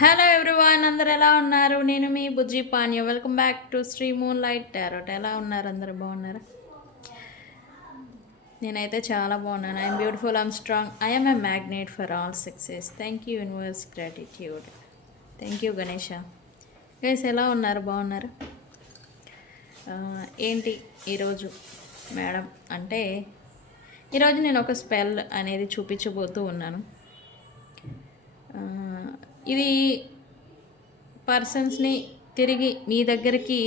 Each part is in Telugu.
హలో ఎవ్రీవన్, అందరు ఎలా ఉన్నారు? నేను మీ Bujji Panya. Welcome back to Sri moonlight tarot. ఎలా ఉన్నారు? అందరు బాగున్నారా? నేనైతే చాలా బాగున్నాను. I'm beautiful, I'm strong, I'm a magnet for all success. Thank you universe, gratitude. Thank you Ganesha. Guys ఎలా ఉన్నారు? బాగున్నారు? ఏంటి ఈరోజు మేడం అంటే, ఈరోజు నేను ఒక స్పెల్ అనేది చూపించబోతూ ఉన్నాను. ఇది పర్సన్స్ని తిరిగి మీ దగ్గరికి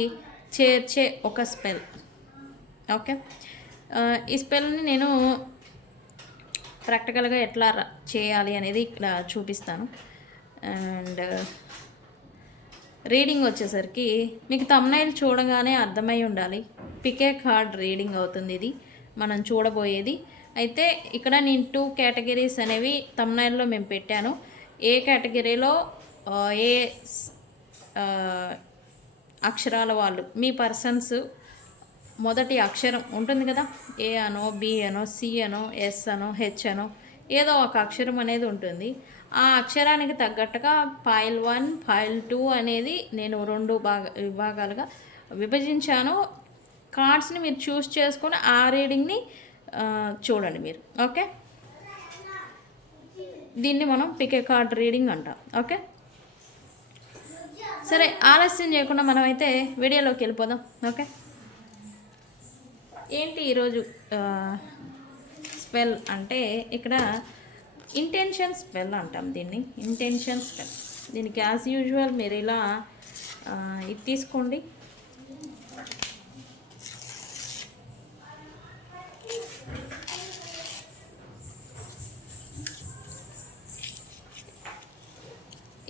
చేర్చే ఒక స్పెల్. ఓకే, ఈ స్పెల్ని నేను ప్రాక్టికల్గా ఎట్లా చేయాలి అనేది ఇక్కడ చూపిస్తాను. అండ్ రీడింగ్ వచ్చేసరికి మీకు థంబ్నైల్ చూడగానే అర్థమై ఉండాలి. పికే కార్డ్ రీడింగ్ అవుతుంది ఇది మనం చూడబోయేది. అయితే ఇక్కడ నేను 2 కేటగిరీస్ అనేవి థంబ్నైల్లో మేము పెట్టాను. ఏ కేటగిరీలో ఏ అక్షరాల వాళ్ళు, మీ పర్సన్స్ మొదటి అక్షరం ఉంటుంది కదా, ఏ అనో, బి అనో, సి అనో, ఎస్ అనో, హెచ్ అనో, ఏదో ఒక అక్షరం అనేది ఉంటుంది. ఆ అక్షరానికి తగ్గట్టుగా ఫైల్ 1, ఫైల్ 2 అనేది నేను 2 విభాగాలుగా విభజించాను. కార్డ్స్ని మీరు చూస్ చేసుకొని ఆ రీడింగ్ని చూడండి మీరు. ఓకే, దీన్ని మనం పికే కార్డ్ రీడింగ్ అంటాం. ఓకే, సరే ఆలస్యం చేయకుండా మనమైతే వీడియోలోకి వెళ్ళిపోదాం. ఓకే, ఏంటి ఈరోజు స్పెల్ అంటే, ఇక్కడ ఇంటెన్షన్ స్పెల్ అంటాం దీన్ని. Intention spell. దీనికి యాజ్ యూజువల్ మీరు ఇలా ఇది తీసుకోండి.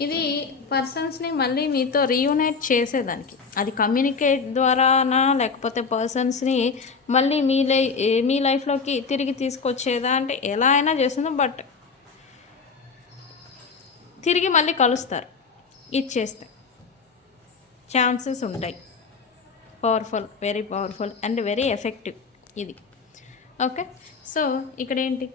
ఇది పర్సన్స్ని మళ్ళీ మీతో రీయూనైట్ చేసేదానికి, అది కమ్యూనికేట్ ద్వారానా లేకపోతే పర్సన్స్ని మళ్ళీ మీ లైఫ్లోకి తిరిగి తీసుకొచ్చేదా అంటే ఎలా అయినా చేస్తుందో, బట్ తిరిగి మళ్ళీ కలుస్తారు. ఇది చేస్తే ఛాన్సెస్ ఉంటాయి. Powerful, very powerful and very effective ఇది. ఓకే, సో ఇక్కడ ఏంటి,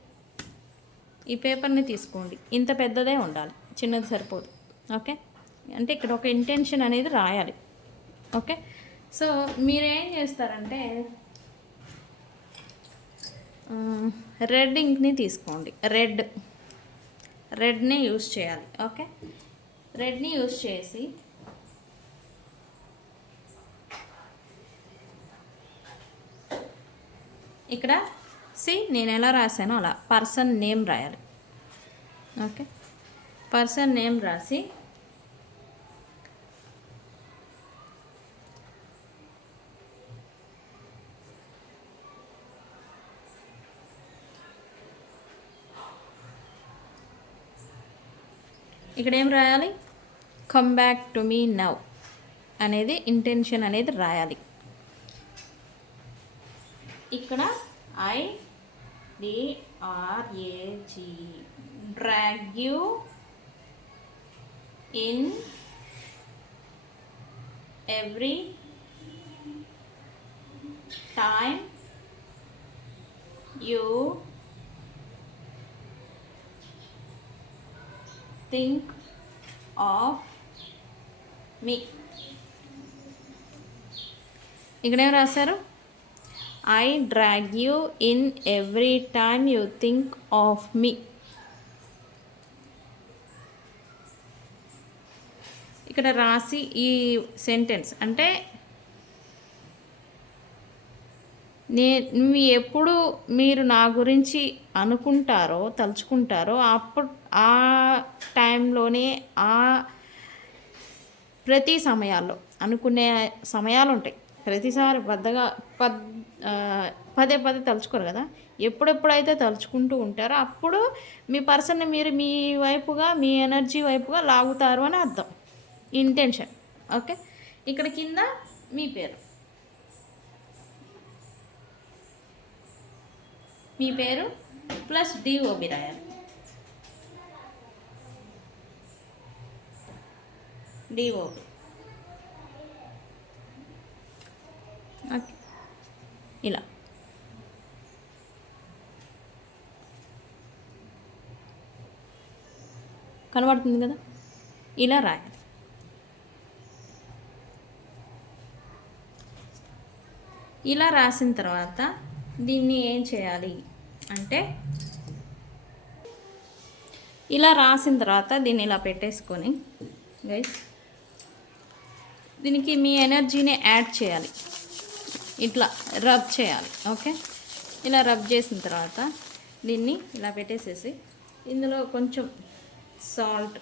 ఈ పేపర్ని తీసుకోండి. ఇంత పెద్దదే ఉండాలి, చిన్నది సరిపోదు. ఓకే, అంటే ఇక్కడ ఒక ఇంటెన్షన్ అనేది రాయాలి. ఓకే, సో మీరేం చేస్తారంటే రెడ్ ఇంక్ని తీసుకోండి. రెడ్ని యూస్ చేయాలి. ఓకే, రెడ్ని యూస్ చేసి ఇక్కడ నేను ఎలా రాశానో అలా పర్సన్ నేమ్ రాయాలి. ఓకే, పర్సన్ నేమ్ రాసి ఇక్కడ ఏం రాయాలి, come back to me now అనేది ఇంటెన్షన్ అనేది రాయాలి. ఇక్కడ IDRAG, drag you in every time you think of me. ఇక్కడేం రాశారు, I drag you in every time you think of me. ఇక్కడ రాసి ఈ సెంటెన్స్ అంటే, నువ్వు ఎప్పుడు మీరు నా గురించి అనుకుంటారో, తలుచుకుంటారో, అప్పుడు ఆ టైంలోనే ప్రతి సమయాల్లో అనుకునే సమయాలు ఉంటాయి. ప్రతిసారి పదే పదే తలుచుకోరు కదా. ఎప్పుడెప్పుడైతే తలుచుకుంటూ ఉంటారో అప్పుడు మీ పర్సన్ని మీరు మీ వైపుగా, మీ ఎనర్జీ వైపుగా లాగుతారు అని అర్థం, ఇంటెన్షన్. ఓకే, ఇక్కడ కింద మీ పేరు ప్లస్ DOB రాయాలి. DOB. ఓకే, ఇలా కనబడుతుంది కదా. ఇలా రాయాలి. ఇలా రాసిన తర్వాత దీన్ని ఏం చేయాలి అంటే, ఇలా రాసిన తర్వాత దీన్ని ఇలా పెట్టేసుకొని గైస్ దీనికి మీ ఎనర్జీని యాడ్ చేయాలి. ఇట్లా రబ్ చేయాలి. ఓకే, ఇలా రబ్ చేసిన తర్వాత దీన్ని ఇలా పెట్టేసేసి ఇందులో కొంచెం సాల్ట్,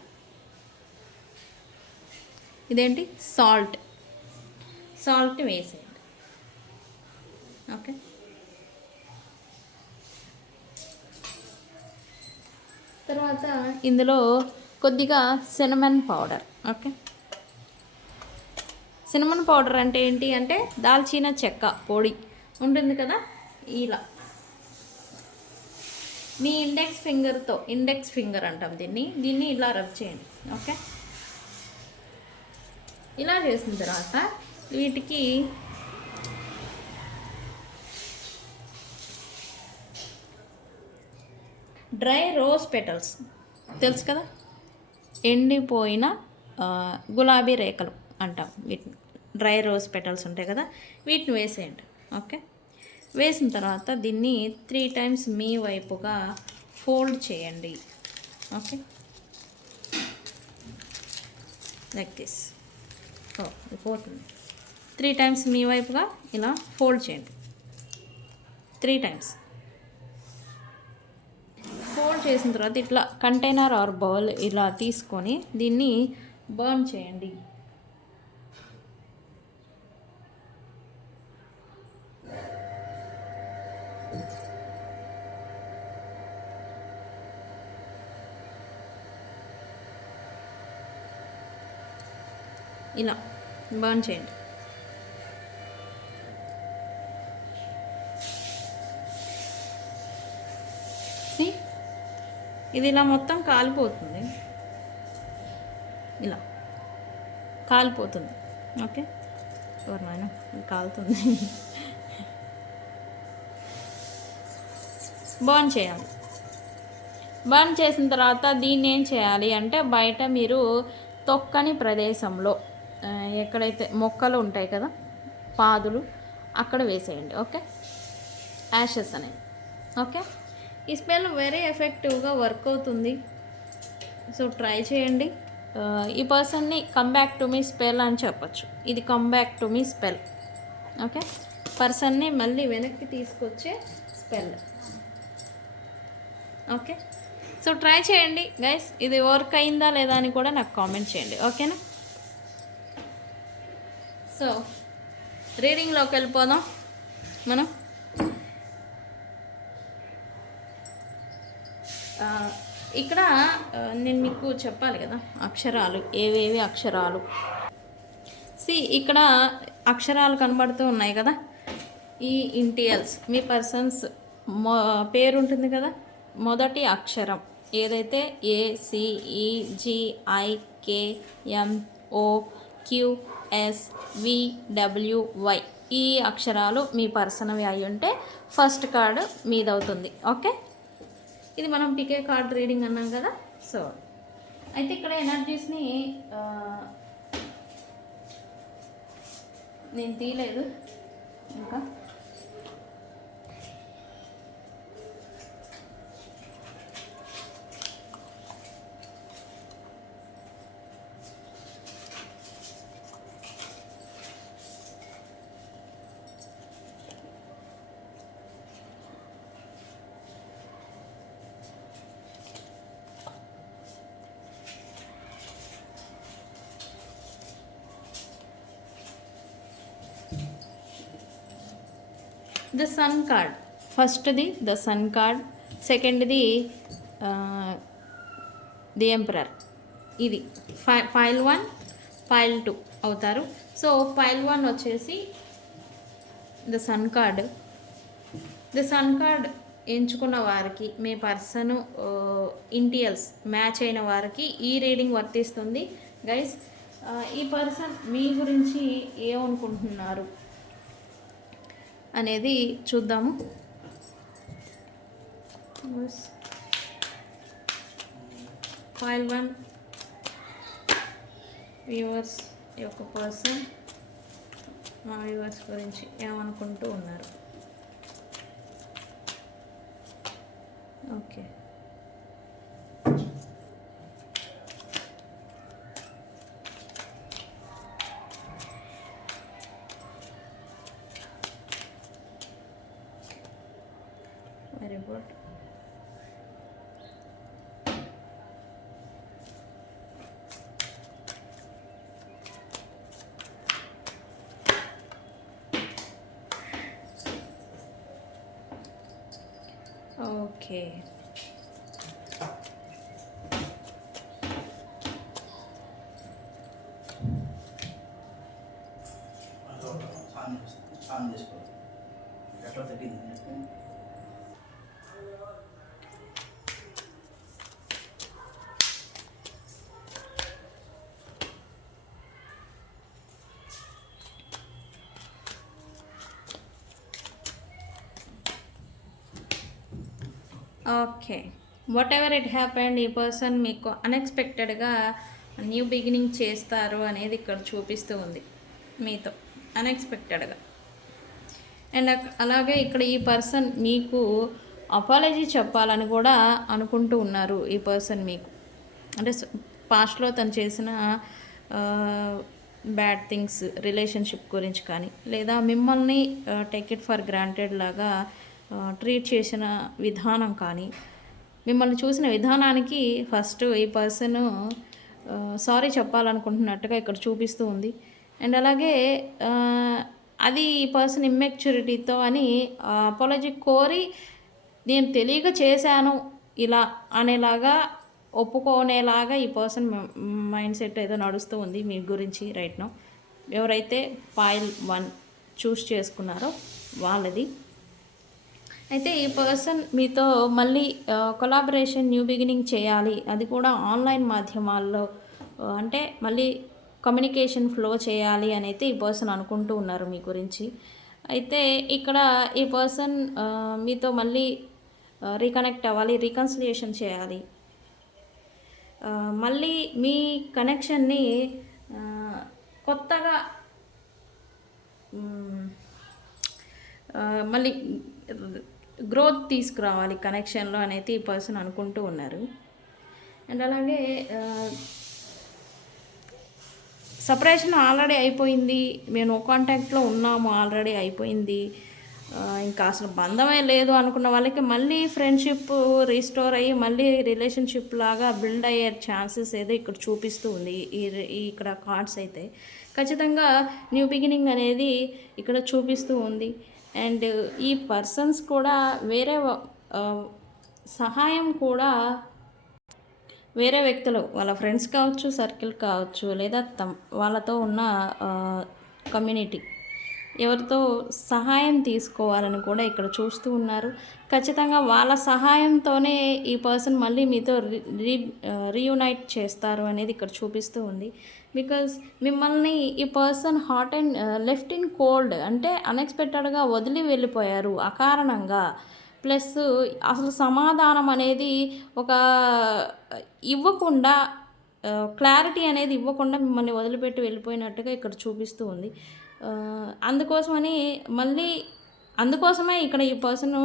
ఇదేంటి సాల్ట్ వేసేయండి. ఓకే, తర్వాత ఇందులో కొద్దిగా cinnamon powder. Okay, cinnamon powder అంటే ఏంటి అంటే దాల్చిన చెక్క పొడి ఉంటుంది కదా, ఇలా మీ ఇండెక్స్ ఫింగర్ అంటాం దీన్ని ఇలా రబ్ చేయండి. ఓకే, ఇలా చేసిన తర్వాత వీటికి డ్రై రోజ్ పెటల్స్ తెలుసు కదా, ఎండిపోయిన గులాబీ రేఖలు అంటాం వీటిని. డ్రై రోజ్ పెటల్స్ ఉంటాయి కదా, వీటిని వేసేయండి. ఓకే, వేసిన తర్వాత దీన్ని 3 times మీ వైపుగా ఫోల్డ్ చేయండి. Okay, like this. పోతుంది. 3 times మీ వైపుగా ఇలా ఫోల్డ్ చేయండి. 3 times ఫోల్డ్ చేసిన తర్వాత ఇట్లా కంటైనర్ ఆర్ బౌల్ ఇలా తీసుకొని దీన్ని బర్న్ చేయండి. ఇలా బర్న్ చేయండి. ఇది ఇలా మొత్తం కాలిపోతుంది, ఇలా కాలిపోతుంది. ఓకే, ఎవరినైనా కాలుతుంది. బర్న్ చేయాలి. బర్న్ చేసిన తర్వాత దీన్ని ఏం చేయాలి అంటే బయట మీరు తొక్కని ప్రదేశంలో ఎక్కడైతే మొక్కలు ఉంటాయి కదా, పాదులు, అక్కడ వేసేయండి. ఓకే, యాషెస్ అనేది. ఓకే, ఈ స్పెల్ వెరీ ఎఫెక్టివ్గా వర్క్ అవుతుంది. సో ట్రై చేయండి. ఈ పర్సన్ని come back to me spell అని చెప్పచ్చు. ఇది come back to me spell. Okay, పర్సన్ని మళ్ళీ వెనక్కి తీసుకొచ్చే స్పెల్. ఓకే, సో ట్రై చేయండి గైస్. ఇది వర్క్ అయిందా లేదా అని కూడా నాకు కామెంట్ చేయండి. ఓకేనా? సో రీడింగ్లోకి వెళ్ళిపోదాం మనం. ఇక్కడ నేను మీకు చెప్పాలి కదా అక్షరాలు, ఏవేవి అక్షరాలు. ఇక్కడ అక్షరాలు కనబడుతూ ఉన్నాయి కదా, ఈ ఇంటియల్స్ మీ పర్సన్స్ పేరు ఉంటుంది కదా, మొదటి అక్షరం ఏదైతే ACEGIKMOQSVWY ఈ అక్షరాలు మీ పర్సన్వి అయి ఉంటే ఫస్ట్ కార్డు మీదవుతుంది. ఓకే, ఇది మనం పికే కార్డ్ రీడింగ్ అన్నాం కదా. సో అయితే ఇక్కడ ఎనర్జీస్ని నేను తీయలేదు ఇంకా. ద సన్ కార్డ్, ఫస్ట్ది ద సన్ కార్డ్, సెకండ్ది ది ఎంపరర్. ఇది ఫైల్ 1 ఫైల్ 2 అవుతారు. సో ఫైల్ 1 వచ్చేసి the sun card. The sun card ఎంచుకున్న వారికి మీ పర్సన్ ఇంటియల్స్ మ్యాచ్ అయిన వారికి ఈ రీడింగ్ వర్తిస్తుంది గైస్. ఈ పర్సన్ మీ గురించి ఏమనుకుంటున్నారు అనేది చూద్దాము. ఫైల్ 1 వ్యూవర్స్ యొక్క పర్సన్ మా వ్యూవర్స్ గురించి ఏమనుకుంటూ ఉన్నారు. Okay, very good. Okay, okay. What ever it happened, ఈ పర్సన్ మీకు అన్ఎక్స్పెక్టెడ్గా న్యూ బిగినింగ్ చేస్తారు అనేది ఇక్కడ చూపిస్తూ ఉంది మీతో అన్ఎక్స్పెక్టెడ్గా. అండ్ అలాగే ఇక్కడ ఈ పర్సన్ మీకు అపాలజీ చెప్పాలని కూడా అనుకుంటూ ఉన్నారు. ఈ పర్సన్ మీకు అంటే పాస్ట్లో తను చేసిన బ్యాడ్ థింగ్స్ రిలేషన్షిప్ గురించి కానీ, లేదా మిమ్మల్ని టేక్ ఇట్ ఫర్ గ్రాంటెడ్ లాగా ట్రీట్ చేసిన విధానం కానీ, మిమ్మల్ని చూసిన విధానానికి ఫస్ట్ ఈ పర్సన్ సారీ చెప్పాలనుకుంటున్నట్టుగా ఇక్కడ చూపిస్తూ ఉంది. అండ్ అలాగే అది ఈ పర్సన్ ఇమ్మెచ్యూరిటీతో అని అపాలజీ కోరి నేను తెలియక చేశాను ఇలా అనేలాగా ఒప్పుకోనేలాగా ఈ పర్సన్ మైండ్ సెట్ ఏదో నడుస్తూ ఉంది మీ గురించి రైట్ నౌ. ఎవరైతే పాయిల్ 1 చూస్ చేసుకున్నారో వాళ్ళది. అయితే ఈ పర్సన్ మీతో మళ్ళీ కొలాబరేషన్ న్యూ బిగినింగ్ చేయాలి, అది కూడా ఆన్లైన్ మాధ్యమాల్లో, అంటే మళ్ళీ కమ్యూనికేషన్ ఫ్లో చేయాలి అని అయితే ఈ పర్సన్ అనుకుంటూ ఉన్నారు మీ గురించి. అయితే ఇక్కడ ఈ పర్సన్ మీతో మళ్ళీ రీకనెక్ట్ అవ్వాలి, రీకన్సిలియేషన్ చేయాలి, మళ్ళీ మీ కనెక్షన్ని కొత్తగా మళ్ళీ గ్రోత్ తీసుకురావాలి కనెక్షన్లో అనేది ఈ పర్సన్ అనుకుంటూ ఉన్నారు. అండ్ అలాగే సపరేషన్ ఆల్రెడీ అయిపోయింది, మేము నో కాంటాక్ట్లో ఉన్నాము, ఆల్రెడీ అయిపోయింది, ఇంకా అసలు బంధమే లేదు అనుకున్న వాళ్ళకి మళ్ళీ ఫ్రెండ్షిప్ రీస్టోర్ అయ్యి మళ్ళీ రిలేషన్షిప్ లాగా బిల్డ్ అయ్యే ఛాన్సెస్ ఏదో ఇక్కడ చూపిస్తూ ఉంది ఇక్కడ కార్డ్స్ అయితే. ఖచ్చితంగా న్యూ బిగినింగ్ అనేది ఇక్కడ చూపిస్తూ ఉంది. అండ్ ఈ పర్సన్స్ కూడా వేరే సహాయం కూడా వేరే వ్యక్తులు, వాళ్ళ ఫ్రెండ్స్ కావచ్చు, సర్కిల్ కావచ్చు, లేదా వాళ్ళతో ఉన్న కమ్యూనిటీ, ఎవరితో సహాయం తీసుకోవాలని కూడా ఇక్కడ చూస్తూ ఉన్నారు. ఖచ్చితంగా వాళ్ళ సహాయంతోనే ఈ పర్సన్ మళ్ళీ మీతో రీయునైట్ చేస్తారు అనేది ఇక్కడ చూపిస్తూ ఉంది. బికాజ్ మిమ్మల్ని ఈ person hot and left in cold, అంటే అన్ఎక్స్పెక్టెడ్గా వదిలి వెళ్ళిపోయారు అకారణంగా. ప్లస్ అసలు సమాధానం అనేది ఇవ్వకుండా, క్లారిటీ అనేది ఇవ్వకుండా మిమ్మల్ని వదిలిపెట్టి వెళ్ళిపోయినట్టుగా ఇక్కడ చూపిస్తూ ఉంది. అందుకోసమే ఇక్కడ ఈ పర్సన్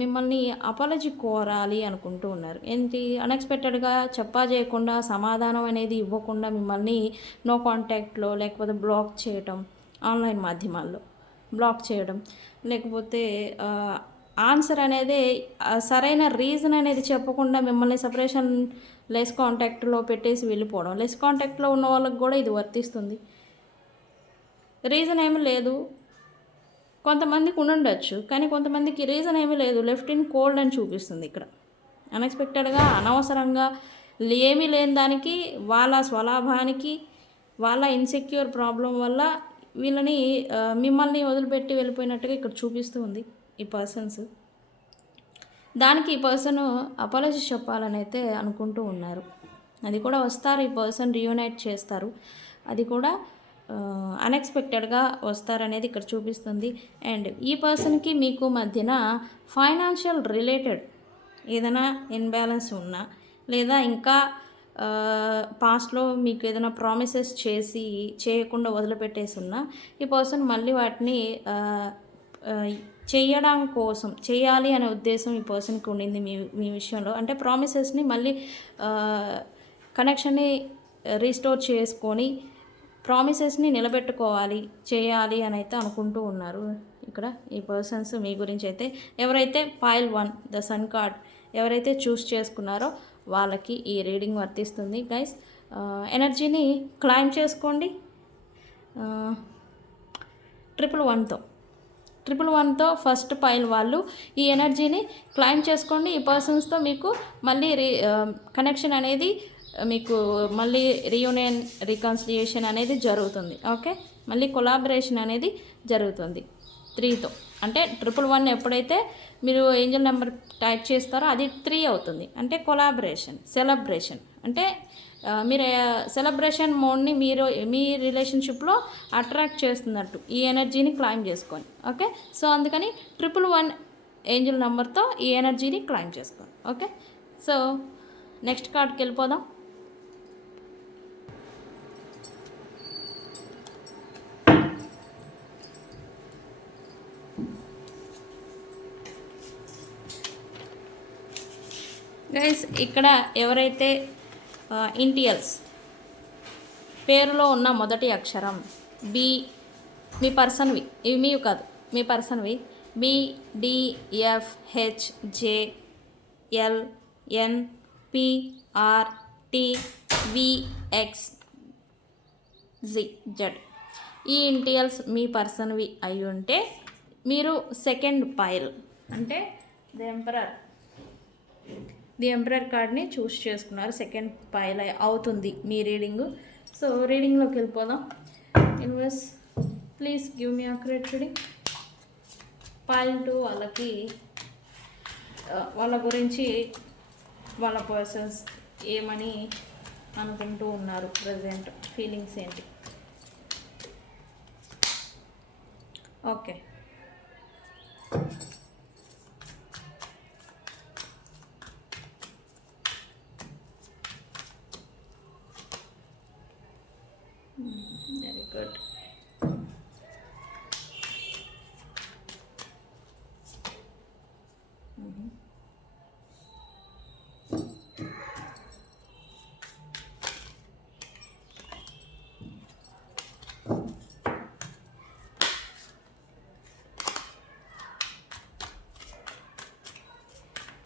మిమ్మల్ని అపాలజీ కోరాలి అనుకుంటూ ఉన్నారు. ఏంటి, అన్ఎక్స్పెక్టెడ్గా చెప్పా చేయకుండా, సమాధానం అనేది ఇవ్వకుండా మిమ్మల్ని నో కాంటాక్ట్లో లేకపోతే బ్లాక్ చేయటం, ఆన్లైన్ మాధ్యమాల్లో బ్లాక్ చేయడం, లేకపోతే ఆన్సర్ అనేది సరైన రీజన్ అనేది చెప్పకుండా మిమ్మల్ని సపరేషన్ లెస్ కాంటాక్ట్లో పెట్టేసి వెళ్ళిపోవడం. లెస్ కాంటాక్ట్లో ఉన్న వాళ్ళకి కూడా ఇది వర్తిస్తుంది. రీజన్ ఏమీ లేదు, కొంతమందికి ఉండుండొచ్చు, కానీ కొంతమందికి రీజన్ ఏమీ లేదు, లెఫ్ట్ ఇన్ కోల్డ్ అని చూపిస్తుంది ఇక్కడ. అన్ఎక్స్పెక్టెడ్గా, అనవసరంగా, ఏమీ లేని దానికి, వాళ్ళ స్వలాభానికి, వాళ్ళ ఇన్సెక్యూర్ ప్రాబ్లం వల్ల మిమ్మల్ని వదిలిపెట్టి వెళ్ళిపోయినట్టుగా ఇక్కడ చూపిస్తూ ఉంది ఈ పర్సన్స్. దానికి ఈ పర్సన్ అపాలజీ చెప్పాలని అయితే అనుకుంటూ ఉన్నారు. అది కూడా వస్తారు, ఈ పర్సన్ రీయూనైట్ చేస్తారు, అది కూడా అన్ఎక్స్పెక్టెడ్గా వస్తారనేది ఇక్కడ చూపిస్తుంది. అండ్ ఈ పర్సన్కి మీకు మధ్యన ఫైనాన్షియల్ రిలేటెడ్ ఏదైనా ఇన్బ్యాలెన్స్ ఉన్నా, లేదా ఇంకా పాస్ట్లో మీకు ఏదైనా ప్రామిసెస్ చేసి చేయకుండా వదిలిపెట్టేసి ఉన్నా ఈ పర్సన్ మళ్ళీ వాటిని చేయడం కోసం చేయాలి అనే ఉద్దేశం ఈ పర్సన్కి ఉండింది మీ మీ విషయంలో. అంటే ప్రామిసెస్ని మళ్ళీ కనెక్షన్ని రీస్టోర్ చేసుకొని ప్రామిసెస్ని నిలబెట్టుకోవాలి చేయాలి అని అయితే అనుకుంటూ ఉన్నారు ఇక్కడ ఈ పర్సన్స్ మీ గురించి అయితే. ఎవరైతే పాయిల్ 1 ద సన్ కార్డ్ ఎవరైతే చూస్ చేసుకున్నారో వాళ్ళకి ఈ రీడింగ్ వర్తిస్తుంది గైస్. ఎనర్జీని క్లైమ్ చేసుకోండి. 111తో ఫస్ట్ పాయిల్ వాళ్ళు ఈ ఎనర్జీని క్లైమ్ చేసుకోండి. ఈ పర్సన్స్తో మీకు మళ్ళీ కనెక్షన్ అనేది మీకు మళ్ళీ రీయూనియన్ రీకన్సిలియేషన్ అనేది జరుగుతుంది. ఓకే, మళ్ళీ కొలాబరేషన్ అనేది జరుగుతుంది 3తో. అంటే 111 ఎప్పుడైతే మీరు ఏంజల్ నెంబర్ టైప్ చేస్తారో అది 3 అవుతుంది. అంటే కొలాబరేషన్, సెలబ్రేషన్. అంటే మీరు సెలబ్రేషన్ మోడ్ని మీరు మీ రిలేషన్షిప్లో అట్రాక్ట్ చేస్తున్నట్టు ఈ ఎనర్జీని క్లైమ్ చేసుకొని. ఓకే, సో అందుకని 111 ఏంజల్ నెంబర్తో ఈ ఎనర్జీని క్లైమ్ చేసుకోండి. ఓకే, సో నెక్స్ట్ కార్డ్కి వెళ్ళిపోదాం. గైస్ ఇక్కడ ఎవరైతే ఇంటియల్స్ పేరులో ఉన్న మొదటి అక్షరం బి మీ పర్సన్వి, ఇవి మీవి కాదు మీ పర్సన్వి, B D F H J L N P R T V X G Z ఈ ఇంటియల్స్ మీ పర్సన్వి అయి ఉంటే మీరు సెకండ్ పైల్ అంటే ది ఎంపరర్ కార్డ్ని చూస్ చేసుకున్నారు. సెకండ్ పైల్ అవుతుంది మీ రీడింగు. సో రీడింగ్లోకి వెళ్ళిపోదాం. Universe please give me accurate reading. Pile 2 వాళ్ళకి వాళ్ళ గురించి వాళ్ళ పర్సన్స్ ఏమని అనుకుంటూ ఉన్నారు, ప్రజెంట్ ఫీలింగ్స్ ఏంటి. Okay, very good.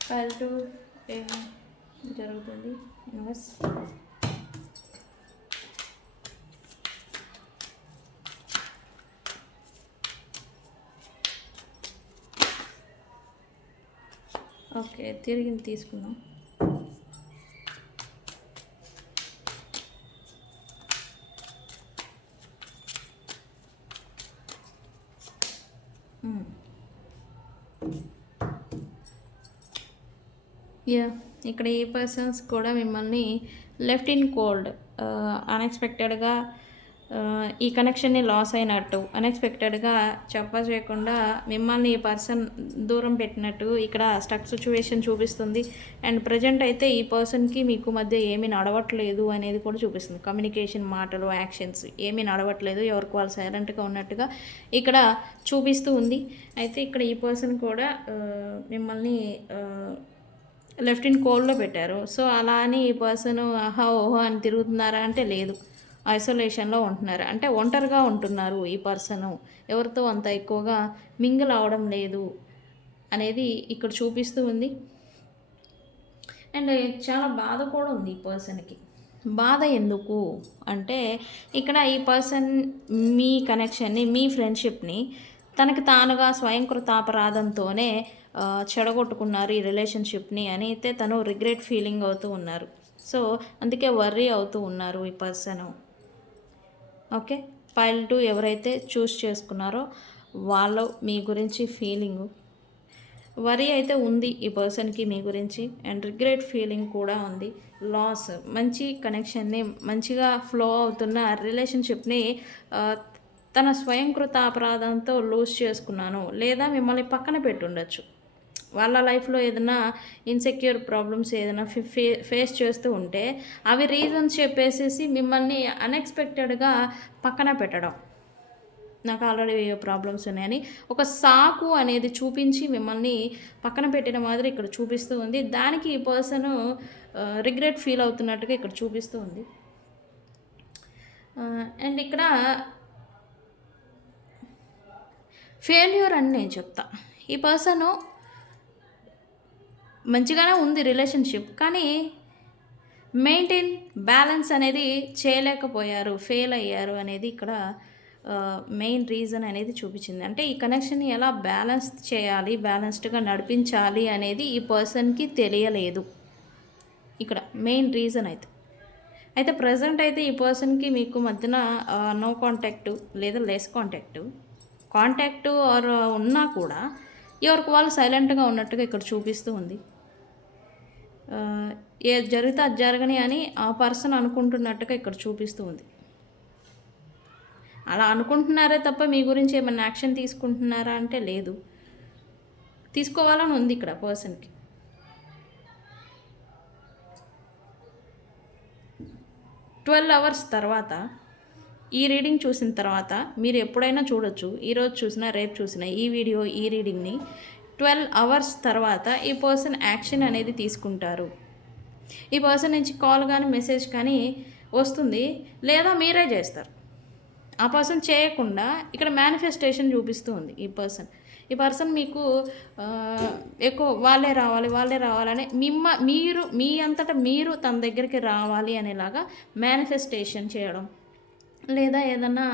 ఫైల్ 2 ఏం జరుగుతుంది యూనివర్స్? ఓకే, తిరిగి తీసుకుందాం. ఇక్కడ ఏ పర్సన్స్ కూడా మిమ్మల్ని లెఫ్ట్ ఇన్ కోల్డ్, అన్ఎక్స్పెక్టెడ్గా ఈ కనెక్షన్ని లాస్ అయినట్టు, అన్ఎక్స్పెక్టెడ్గా చేయకుండా మిమ్మల్ని ఈ పర్సన్ దూరం పెట్టినట్టు ఇక్కడ స్టక్ సిచ్యువేషన్ చూపిస్తుంది. అండ్ ప్రజెంట్ అయితే ఈ పర్సన్కి మీకు మధ్య ఏమీ నడవట్లేదు అనేది కూడా చూపిస్తుంది. కమ్యూనికేషన్, మాటలు, యాక్షన్స్ ఏమీ నడవట్లేదు, ఎవరికి వాళ్ళు సైలెంట్గా ఉన్నట్టుగా ఇక్కడ చూపిస్తూ ఉంది. అయితే ఇక్కడ ఈ పర్సన్ కూడా మిమ్మల్ని లెఫ్ట్ ఇన్ కోల్డ్లో పెట్టారు. సో అలా అని ఈ పర్సన్ ఆహా ఓహో అని తిరుగుతున్నారా అంటే లేదు, ఐసోలేషన్లో ఉంటున్నారు. అంటే ఒంటరిగా ఉంటున్నారు ఈ పర్సను, ఎవరితో అంత ఎక్కువగా మింగిల్ అవడం లేదు అనేది ఇక్కడ చూపిస్తూ ఉంది. అండ్ చాలా బాధ కూడా ఉంది ఈ పర్సన్కి. బాధ ఎందుకు అంటే ఇక్కడ ఈ పర్సన్ మీ కనెక్షన్ని, మీ ఫ్రెండ్షిప్ని తనకి తానుగా స్వయంకృతాపరాధంతోనే చెడగొట్టుకున్నారు ఈ రిలేషన్షిప్ని అని అయితే తను రిగ్రెట్ ఫీలింగ్ అవుతూ ఉన్నారు. సో అందుకే వర్రీ అవుతూ ఉన్నారు ఈ పర్సను. ఓకే, పైల్ 2 ఎవరైతే చూస్ చేసుకున్నారో వాళ్ళు మీ గురించి ఫీలింగు వరీ అయితే ఉంది ఈ పర్సన్కి మీ గురించి. అండ్ రిగ్రెట్ ఫీలింగ్ కూడా ఉంది. లాస్, మంచి కనెక్షన్ని, మంచిగా ఫ్లో అవుతున్న రిలేషన్షిప్ని తన స్వయంకృత అపరాధంతో లూజ్ చేసుకున్నాను, లేదా మిమ్మల్ని పక్కన పెట్టుండొచ్చు. వాళ్ళ లైఫ్లో ఏదైనా ఇన్సెక్యూర్ ప్రాబ్లమ్స్ ఏదైనా ఫేస్ చేస్తూ ఉంటే అవి రీజన్స్ చెప్పేసేసి మిమ్మల్ని అన్ఎక్స్పెక్టెడ్గా పక్కన పెట్టడం, నాకు ఆల్రెడీ ప్రాబ్లమ్స్ ఉన్నాయని ఒక సాకు అనేది చూపించి మిమ్మల్ని పక్కన పెట్టిన మాదిరి ఇక్కడ చూపిస్తూ ఉంది. దానికి ఈ పర్సన్ రిగ్రెట్ ఫీల్ అవుతున్నట్టుగా ఇక్కడ చూపిస్తూ ఉంది. అండ్ ఇక్కడ ఫెయిల్యూర్ అని నేను చెప్తా. ఈ పర్సను మంచిగానే ఉంది రిలేషన్షిప్, కానీ మెయింటైన్ బ్యాలెన్స్ అనేది చేయలేకపోయారు, ఫెయిల్ అయ్యారు అనేది ఇక్కడ మెయిన్ రీజన్ అనేది చూపించింది. అంటే ఈ కనెక్షన్ని ఎలా బ్యాలెన్స్ చేయాలి, బ్యాలెన్స్డ్గా నడిపించాలి అనేది ఈ పర్సన్కి తెలియలేదు. ఇక్కడ మెయిన్ రీజన్ అయితే ప్రజెంట్ అయితే ఈ పర్సన్కి మీకు మధ్యన నో కాంటాక్టు లేదా లెస్ కాంటాక్టు ఆర్ ఉన్నా కూడా ఎవరికి వాళ్ళు సైలెంట్గా ఉన్నట్టుగా ఇక్కడ చూపిస్తూ ఉంది. ఏది జరిగితే అది జరగని అని ఆ పర్సన్ అనుకుంటున్నట్టుగా ఇక్కడ చూపిస్తూ ఉంది. అలా అనుకుంటున్నారే తప్ప మీ గురించి ఏమైనా యాక్షన్ తీసుకుంటున్నారా అంటే లేదు, తీసుకోవాలని ఉంది ఇక్కడ పర్సన్కి. hours తర్వాత ఈ రీడింగ్ చూసిన తర్వాత మీరు ఎప్పుడైనా చూడొచ్చు, ఈరోజు చూసినా రేపు చూసినా ఈ వీడియో ఈ రీడింగ్ని 12 hours తర్వాత ఈ పర్సన్ యాక్షన్ అనేది తీసుకుంటారు. ఈ పర్సన్ నుంచి కాల్ కానీ మెసేజ్ కానీ వస్తుంది, లేదా మీరే చేస్తారు. ఆ పర్సన్ చేయకుండా ఇక్కడ మేనిఫెస్టేషన్ చూపిస్తూ ఉంది. ఈ పర్సన్ మీకు ఎక్కువ వాళ్ళే రావాలని మీ అంతటా మీరు తన దగ్గరికి రావాలి అనేలాగా మేనిఫెస్టేషన్ చేయడం, లేదా ఏదన్నా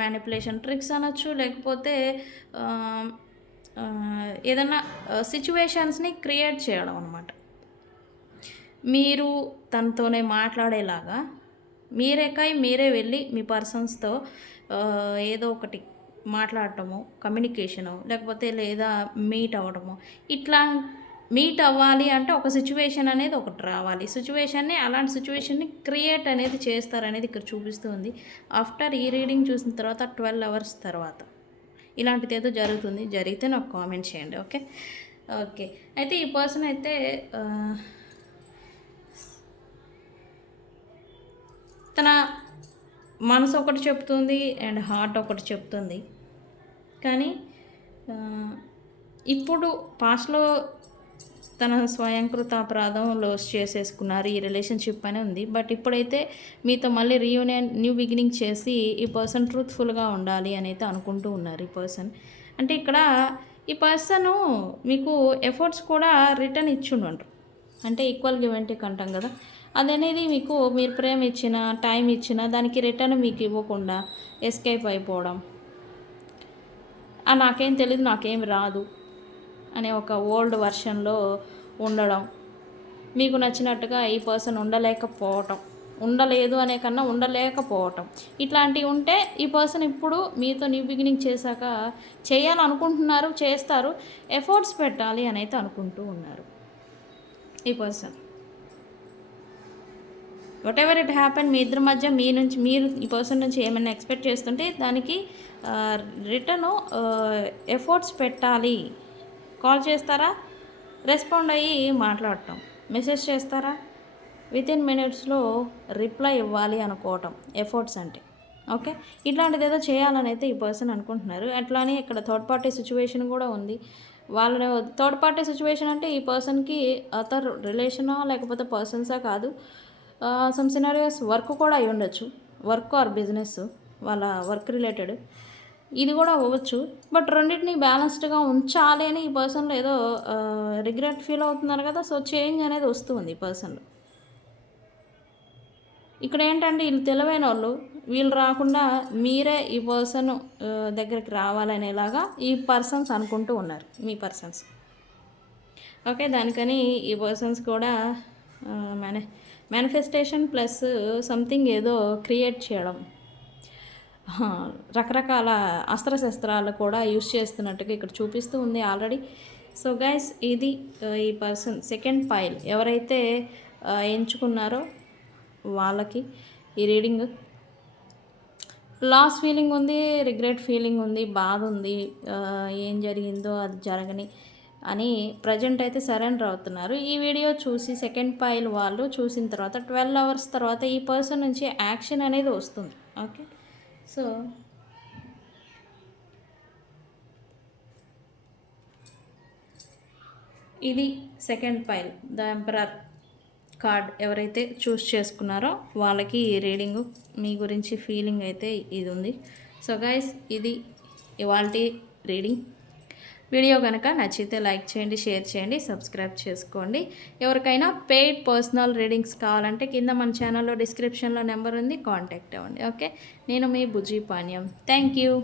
మ్యానిపులేషన్ ట్రిక్స్ అనొచ్చు, లేకపోతే ఏదన్నా సిచ్యువేషన్స్ని క్రియేట్ చేయడం అనమాట. మీరు తనతోనే మాట్లాడేలాగా మీరే వెళ్ళి మీ పర్సన్స్తో ఏదో ఒకటి మాట్లాడటము, కమ్యూనికేషను, లేకపోతే లేదా మీట్ అవ్వడము. ఇట్లా మీట్ అవ్వాలి అంటే ఒక సిచ్యువేషన్ అనేది ఒకటి రావాలి. అలాంటి సిచ్యువేషన్ని క్రియేట్ అనేది చేస్తారనేది ఇక్కడ చూపిస్తుంది. ఆఫ్టర్ ఈ రీడింగ్ చూసిన తర్వాత 12 hours తర్వాత ఇలాంటిది ఏదో జరిగితే నాకు కామెంట్ చేయండి. ఓకే. అయితే ఈ పర్సన్ అయితే తన మనసు ఒకటి చెప్తుంది అండ్ హార్ట్ ఒకటి చెప్తుంది, కానీ ఇప్పుడు పాస్ట్లో తన స్వయంకృత అపరాధం లోస్ చేసేసుకున్నారు, ఈ రిలేషన్షిప్ అని ఉంది. బట్ ఇప్పుడైతే మీతో మళ్ళీ రీయూనియన్, న్యూ బిగినింగ్ చేసి ఈ పర్సన్ ట్రూత్ఫుల్గా ఉండాలి అని అయితే అనుకుంటూ ఉన్నారు ఈ పర్సన్. అంటే ఇక్కడ ఈ పర్సను మీకు ఎఫర్ట్స్ కూడా రిటర్న్ ఇచ్చిండు, అంటే ఈక్వల్ గివ్ అండ్ టేక్ అంటాం కదా, అదనేది మీకు మీరు ప్రేమ ఇచ్చిన, టైం ఇచ్చిన దానికి రిటర్న్ మీకు ఇవ్వకుండా ఎస్కేప్ అయిపోవడం, నాకేం తెలియదు, నాకేం రాదు అనే ఒక ఓల్డ్ వర్షన్లో ఉండడం, మీకు నచ్చినట్టుగా ఈ పర్సన్ ఉండలేదు అనే కన్నా ఉండలేకపోవటం, ఇట్లాంటివి ఉంటే ఈ పర్సన్ ఇప్పుడు మీతో న్యూ బిగినింగ్ చేశాక చేయాలనుకుంటున్నారు, చేస్తారు, ఎఫర్ట్స్ పెట్టాలి అని అయితే అనుకుంటూ ఉన్నారు ఈ person. Whatever it happen, మీ ఇద్దరి మధ్య మీరు ఈ పర్సన్ నుంచి ఏమైనా ఎక్స్పెక్ట్ చేస్తుంటే దానికి రిటర్ను ఎఫర్ట్స్ పెట్టాలి. కాల్ చేస్తారా, రెస్పాండ్ అయ్యి మాట్లాడటం, మెసేజ్ చేస్తారా, వితిన్ మినిట్స్లో రిప్లై ఇవ్వాలి అనుకోవటం ఎఫర్ట్స్ అంటే. ఇట్లాంటిది ఏదో చేయాలని అయితే ఈ పర్సన్ అనుకుంటున్నారు. అట్లానే ఇక్కడ థర్డ్ పార్టీ సిచ్యువేషన్ కూడా ఉంది. వాళ్ళ థర్డ్ పార్టీ సిచ్యువేషన్ అంటే ఈ పర్సన్కి అదర్ రిలేషనా లేకపోతే పర్సన్సా కాదు, సమ్ సినారియోస్ వర్క్ కూడా అయి ఉండొచ్చు, వర్క్ ఆర్ బిజినెస్, వాళ్ళ వర్క్ రిలేటెడ్ ఇది కూడా అవ్వచ్చు. బట్ రెండింటినీ బ్యాలెన్స్డ్గా ఉంచాలి అని ఈ పర్సన్లో ఏదో రిగ్రెట్ ఫీల్ అవుతున్నారు కదా. సో చేంజ్ అనేది వస్తుంది ఈ పర్సన్లో. ఇక్కడ ఏంటంటే వీళ్ళు తెలివైన వాళ్ళు, వీళ్ళు రాకుండా మీరే ఈ పర్సన్ దగ్గరికి రావాలనేలాగా ఈ పర్సన్స్ అనుకుంటూ ఉన్నారు, మీ పర్సన్స్. దానికని ఈ పర్సన్స్ కూడా మేనిఫెస్టేషన్ ప్లస్ సంథింగ్ ఏదో క్రియేట్ చేయడం, రకరకాల అస్త్రశస్త్రాలు కూడా యూజ్ చేస్తున్నట్టుగా ఇక్కడ చూపిస్తూ ఉంది ఆల్రెడీ. సో గైస్, ఇది ఈ పర్సన్ సెకండ్ పైల్ ఎవరైతే ఎంచుకున్నారో వాళ్ళకి ఈ రీడింగ్. లాస్ ఫీలింగ్ ఉంది, రిగ్రెట్ ఫీలింగ్ ఉంది, బాధ ఉంది, ఏం జరిగిందో అది జరగని అని ప్రజెంట్ అయితే సరెండర్ అవుతున్నారు. ఈ వీడియో చూసి సెకండ్ పైల్ వాళ్ళు చూసిన తర్వాత 12 అవర్స్ తర్వాత ఈ పర్సన్ నుంచి యాక్షన్ అనేది వస్తుంది. ఓకే, సో ఇది second pile the emperor card ఎవరైతే చూస్ చేసుకున్నారో వాళ్ళకి ఈ రీడింగు మీ గురించి ఫీలింగ్ అయితే ఇది ఉంది. సో గైస్, ఇది ఇవాల్టి రీడింగ్. వీడియో కనుక నచ్చితే లైక్ చేయండి, షేర్ చేయండి, సబ్స్క్రైబ్ చేసుకోండి. ఎవరికైనా పెయిడ్ పర్సనల్ రీడింగ్స్ కావాలంటే కింద మన ఛానల్లో డిస్క్రిప్షన్లో నెంబర్ ఉంది, కాంటాక్ట్ అవ్వండి. ఓకే, నేను మీ బుజ్జి పాణ్యం. Thank you.